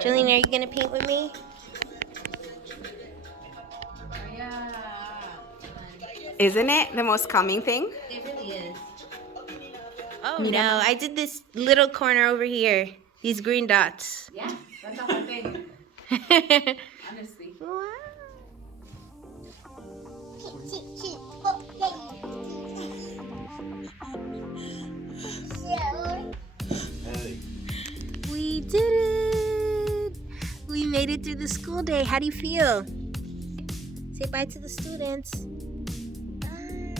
Julian, are you gonna paint with me? Isn't it the most calming thing? It really is. Oh no, I did this little corner over here. These green dots. Yeah, that's a hard thing. Honestly. Wow. We did it! We made it through the school day. How do you feel? Say bye to the students. Bye.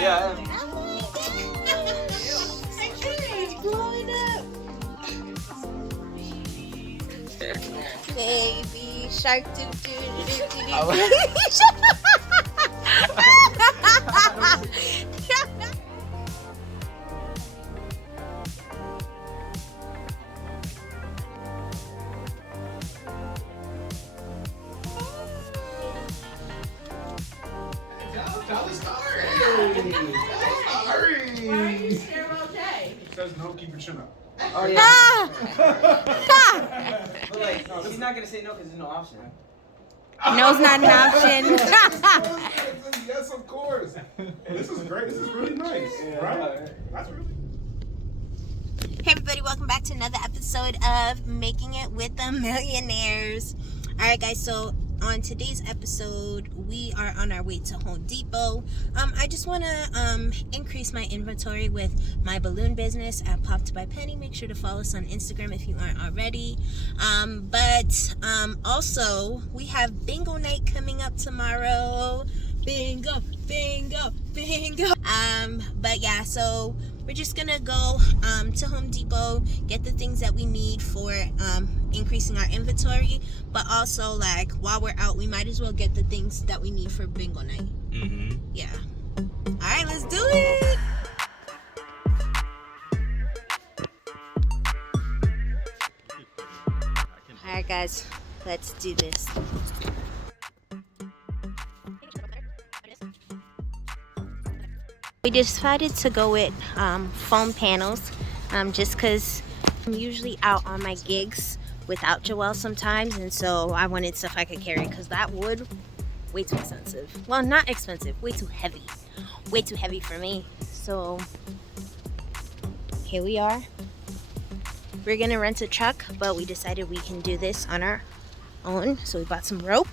Yeah. It's blowing up. Baby shark doo doo doo doo doo. Tell the story. Why are you staring all day? It says no, keep your chin up. Oh yeah. Ah! But like, no, she's not gonna say no because there's no option. No's not an option. Yes, of course. This is great. This is really nice, right? That's really. Hey everybody, welcome back to another episode of Making It with the Millionaires. Alright guys, so on today's episode, we are on our way to Home Depot. I just want to increase my inventory with my balloon business at Popped by Penny. Make sure to follow us on Instagram if you aren't already. But also, we have bingo night coming up tomorrow. Bingo, bingo, bingo. But yeah, so we're just gonna go to Home Depot, get the things that we need for increasing our inventory, but also like while we're out, we might as well get the things that we need for bingo night. Yeah. All right, let's do it. All right, guys, let's do this. We decided to go with foam panels just because I'm usually out on my gigs without Joelle sometimes, and so I wanted stuff I could carry because that wood, way too expensive. Well, not expensive, way too heavy. Way too heavy for me. So here we are. We're gonna rent a truck, but we decided we can do this on our own. So we bought some rope.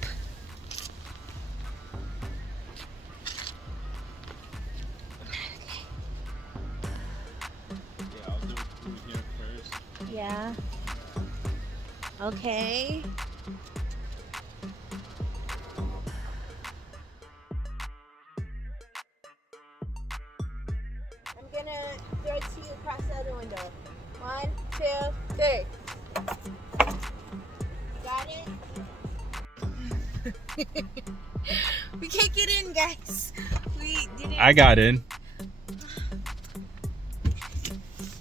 Yeah. Okay. I'm gonna throw it to you across the other window. 1, 2, 3. Got it? We can't get in, guys. We didn't. I got in.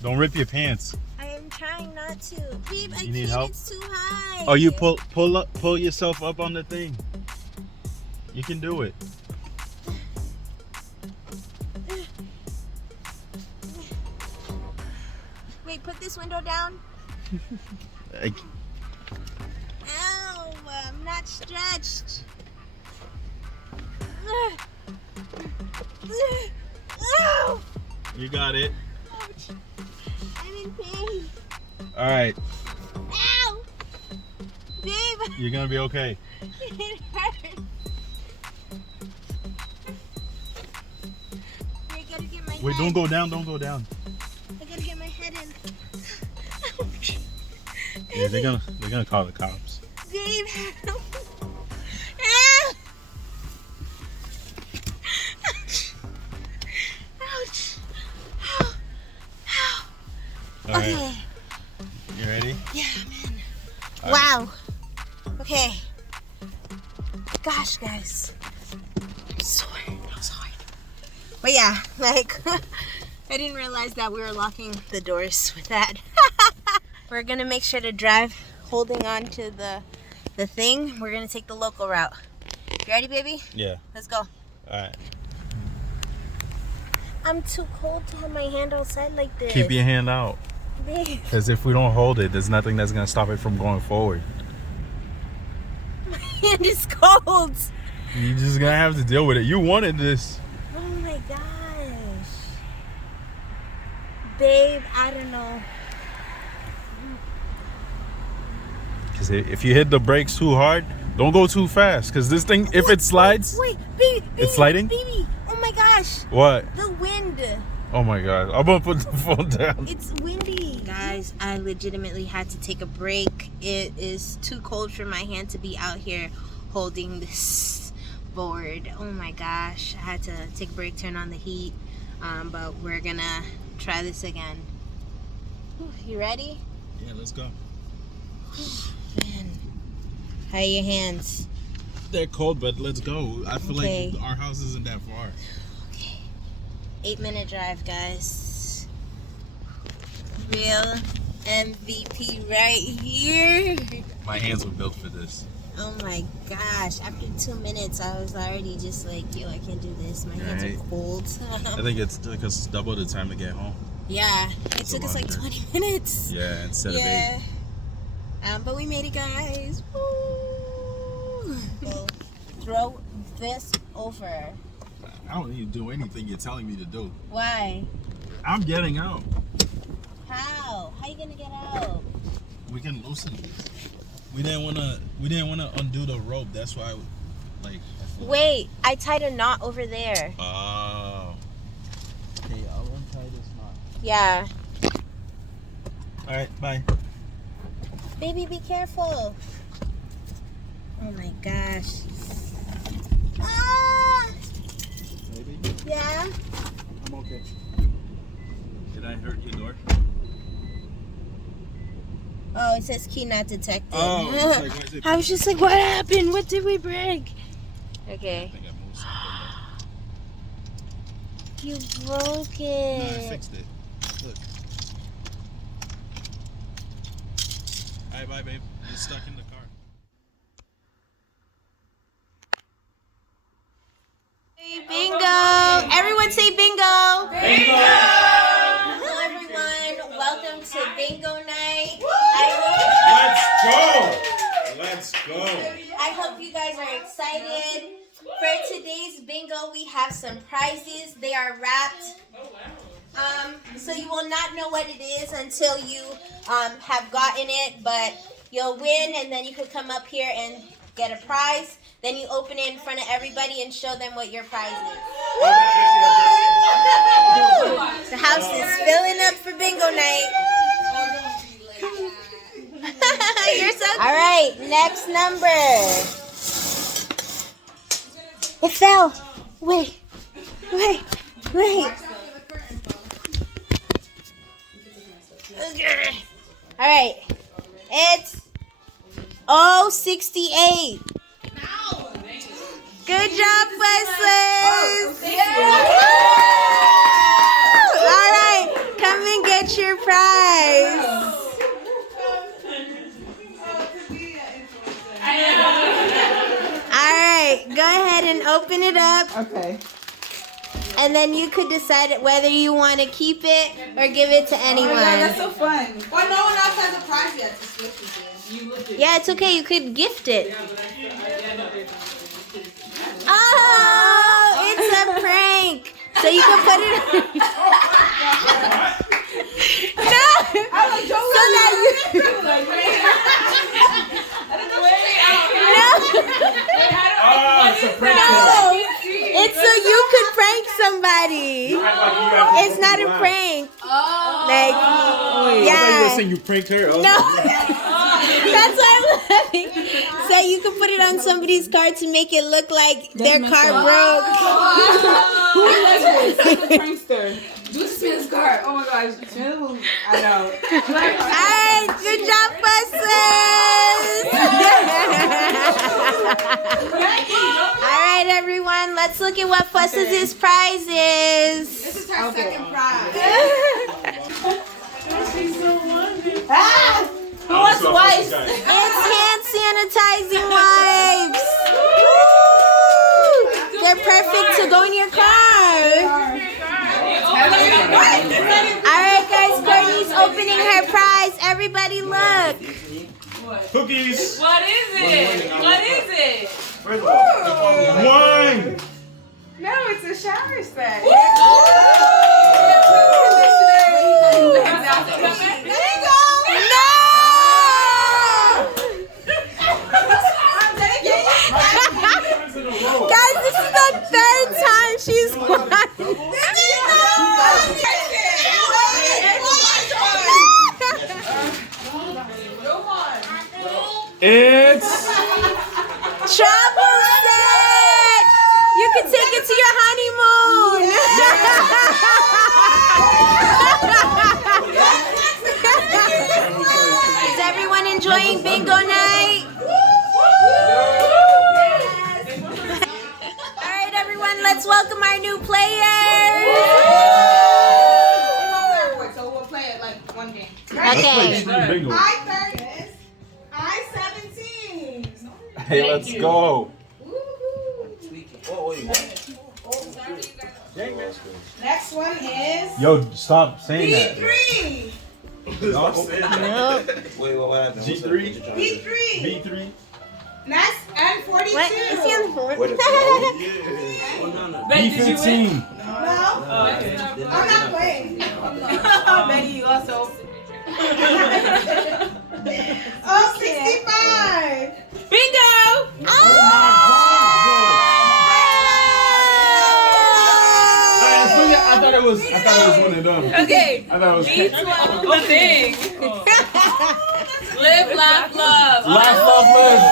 Don't rip your pants. I am trying not to. Babe, I You need can't. help? It's too high. Oh, you pull yourself up on the thing. You can do it. Wait, put this window down. Like, Ow, I'm not stretched. Ow! you got it. Ouch. I'm in pain. All right, Ow! Babe, you're gonna be okay. it hurts. I gotta get my Wait, head. don't go down. Don't go down. I gotta get my head in. Ouch. Yeah, they're gonna call the cops. Babe, help. Ah! Ouch. Ouch. Ow. Ow. All Okay. right, you ready? Yeah, man. All right. Wow. Okay. Gosh, guys. I'm sore. That was hard. But yeah, like, I didn't realize that we were locking the doors with that. we're gonna make sure to drive holding on to the thing. We're gonna take the local route. You ready, baby? Yeah. Let's go. Alright. I'm too cold to have my hand outside like this. Keep your hand out. Babe. Because if we don't hold it, there's nothing that's going to stop it from going forward. My hand is cold. You're just going to have to deal with it. You wanted this. Oh my gosh. Babe, I don't know. Because if you hit the brakes too hard, don't go too fast. Because this thing, if it slides... Wait, baby. It's sliding? Baby, oh my gosh. What? The wind. Oh my God. I'm going to put the phone down. It's windy. Guys, I legitimately had to take a break. It is too cold for my hand to be out here holding this board. Oh my gosh. I had to take a break, turn on the heat. But we're going to try this again. You ready? Yeah, let's go. Man. How are your hands? They're cold, but let's go. I feel Okay. like our house isn't that far. Okay. 8-minute drive, guys. Real MVP right here. My hands were built for this. Oh my gosh. After 2 minutes, I was already just like, yo, I can't do this. My hands Right. are cold. I think it took us double the time to get home. Yeah. It took us like 20 minutes. Yeah, instead of 8. But we made it, guys. Woo! So, throw this over. I don't need to do anything you're telling me to do. Why? I'm getting out. How? How you gonna get out? We can loosen these. We didn't wanna undo the rope. That's why, like. Wait, I tied a knot over there. Oh. Okay, I'll untie this knot. Yeah. All right, bye. Baby, be careful. Oh my gosh. Ah! Maybe. Yeah? I'm okay. Did I hurt your door? Oh, it says key not detected. Oh, it's like, why is it- I was just like, what happened? What did we break? Okay. I think I moved something. You broke it. No, I fixed it. Look. All right, bye, babe. You're stuck in the car. Hey, bingo! Everyone say bingo! Bingo! Hello, everyone. Welcome to bingo night. Let's go. I hope you guys are excited. For today's bingo, we have some prizes. They are wrapped. So you will not know what it is until you have gotten it, but you'll win, and then you could come up here and get a prize. Then you open it in front of everybody and show them what your prize is. The house is filling up for bingo night. You're so cute. All right, next number. It fell. Wait. Okay. All right. It's 068. Good job, Wesley. All right, come and get your prize. All right, go ahead and open it up. Okay. And then you could decide whether you want to keep it or give it to anyone. That's so fun. Well, no one else has a prize yet to switch with. Yeah, it's okay. You could gift it. Oh, it's a prank. So you can put it. No. So that you. Oh, it's a prank. No. It's so you could prank somebody. It's not a prank. Like, yeah. You pranked her. No. That's why I'm laughing. So you can put it on somebody's car to make it look like their car broke. Who is this? The prankster. Do this man's car. Oh my gosh. I know. Alright, good job, Fusses. Alright, everyone, let's look at what Fusses' prize is. This is her second prize. She's so wonderful. It's hand sanitizing wipes. They're perfect to go in your car. Alright guys, Courtney's opening her prize. Everybody look. Cookies. What is it? What is it? Wine. No, it's a shower set. Guys, this is the third time she's won. It's Travel set! You can take it to your honeymoon! Is everyone enjoying bingo night? Alright everyone, let's welcome our new players! So we'll play it like one game. Okay. bingo. I-30. I-17. Hey, let's go. Next one is Yo, stop saying that. B3. Wait, what happened? G3? B3. B3? Next and 42. What? Is he on the phone? B15. No, I'm not playing. Betty, you also. Oh, 65. Bingo! I thought it was one of them. Okay. I thought it was B12. The thing. Live, laugh, love. Laugh, love, live.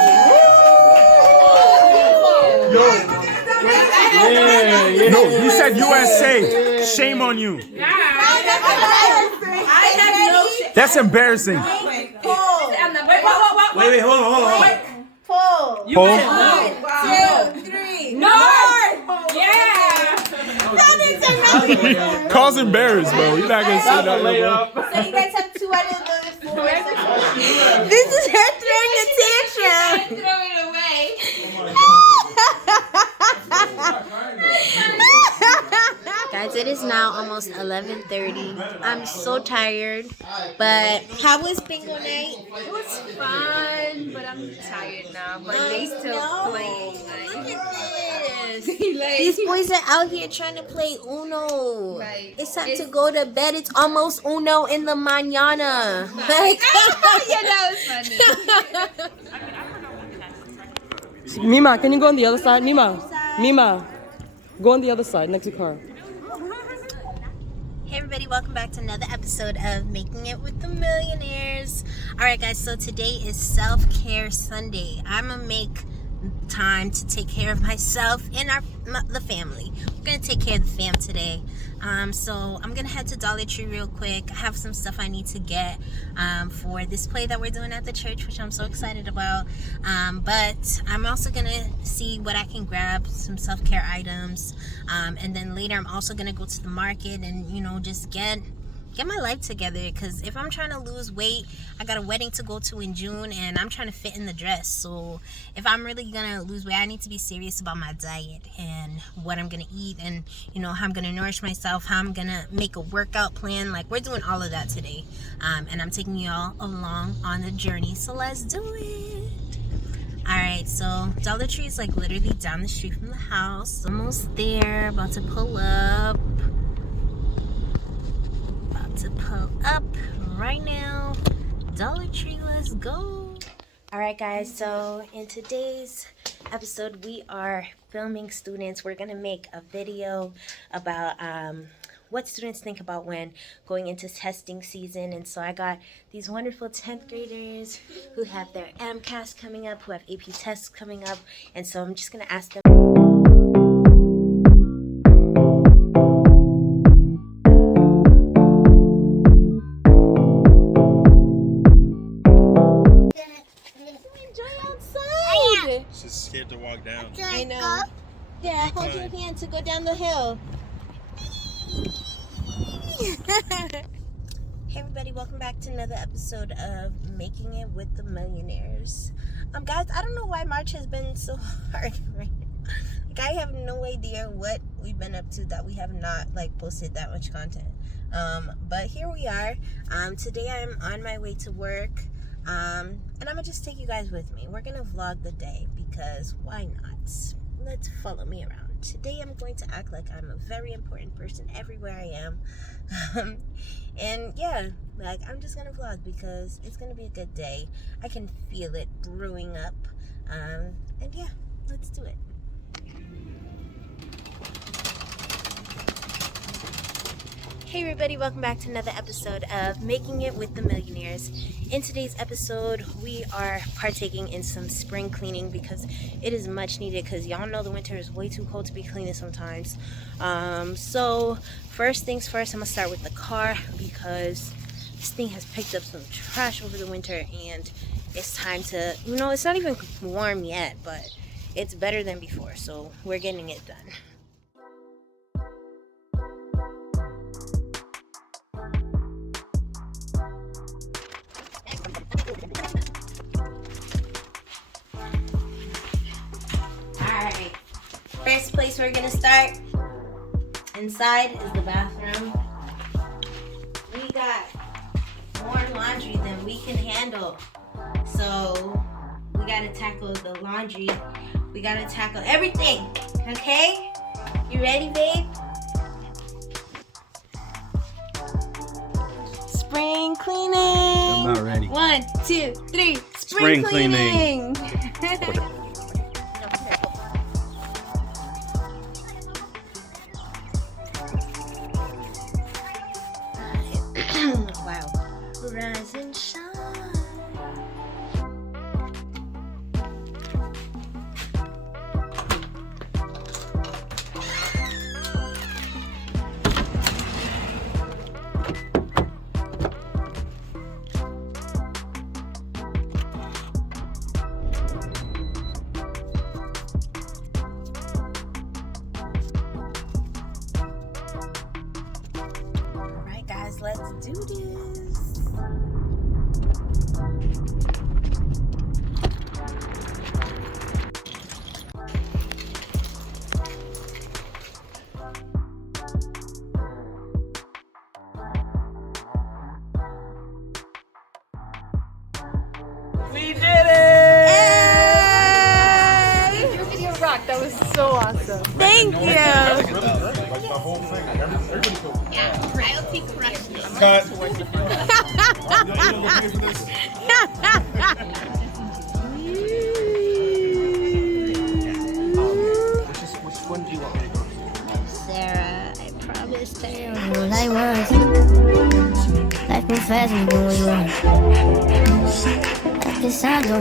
Yo. Yeah. No, you said USA. Shame on you. I have no shit. That's embarrassing. Wait, hold on. Pull. You Pull. better Two, three. North! Yeah! Carl's embarrassed, bro. You're not gonna say that, bro. So you guys have 2 out of the 4. This is her throwing a tantrum. Throw it away. Guys, it is now almost 11:30. I'm so tired, but how was bingo night? It was fun, but I'm tired now. But they still playing. Look at this. These boys are out here trying to play Uno. Right. It's time to go to bed. It's almost Uno in the mañana. Like, Yeah, that was funny. Mima, can you go on the other side? Mima, go on the other side next to car. Hey everybody, welcome back to another episode of Making It with the Millionaires. Alright guys, so today is Self-Care Sunday. I'm gonna make time to take care of myself and the family. We're gonna take care of the fam today. So I'm gonna head to Dollar Tree real quick. I have some stuff I need to get for this play that we're doing at the church, which I'm so excited about. But I'm also gonna see what I can grab, some self-care items, and then later I'm also gonna go to the market and just get my life together, because if I'm trying to lose weight, I got a wedding to go to in June and I'm trying to fit in the dress. So if I'm really gonna lose weight, I need to be serious about my diet and what I'm gonna eat, and how I'm gonna nourish myself, how I'm gonna make a workout plan. Like, we're doing all of that today, and I'm taking you all along on the journey, so let's do it. Alright, so Dollar Tree is like literally down the street from the house. Almost there, about to pull up right now. Dollar Tree, let's go. Alright guys, so in today's episode we are filming students. We're gonna make a video about what students think about when going into testing season. And so I got these wonderful 10th graders who have their MCAS coming up, who have AP tests coming up, and so I'm just gonna ask them. She's scared to walk down. I know. Yeah, hold your hand to go down the hill. Hey everybody, welcome back to another episode of Making It with the Millionaires. Guys, I don't know why March has been so hard right now. Like, I have no idea what we've been up to that we have not like posted that much content. But here we are. Today I'm on my way to work. And I'm gonna just take you guys with me. We're gonna vlog the day because why not? Let's follow me around. Today I'm going to act like I'm a very important person everywhere I am. And yeah, like I'm just gonna vlog because it's gonna be a good day. I can feel it brewing up. And yeah, let's do it. Hey everybody, welcome back to another episode of Making It with the Millionaires. In today's episode, we are partaking in some spring cleaning because it is much needed because y'all know the winter is way too cold to be cleaning sometimes. So first things first, I'm gonna start with the car because this thing has picked up some trash over the winter and it's time to, you know, it's not even warm yet, but it's better than before, so we're getting it done. Alright, first place we're gonna start inside is the bathroom. We got more laundry than we can handle, so we gotta tackle the laundry. We gotta tackle everything, okay? You ready, babe? Spring cleaning! I'm not ready. 1, 2, 3, Spring cleaning. Wow. Rise and shine. Alright guys, let's do this. We did it! Yay! Your video rocked. That was so awesome. Thank you! Like the whole thing. Like everybody cool. Royalty crushed it. Cut. Which one do you want me to go? Sarah, I promised her. Like once, life moves fast when you do what you want. Like this, I go.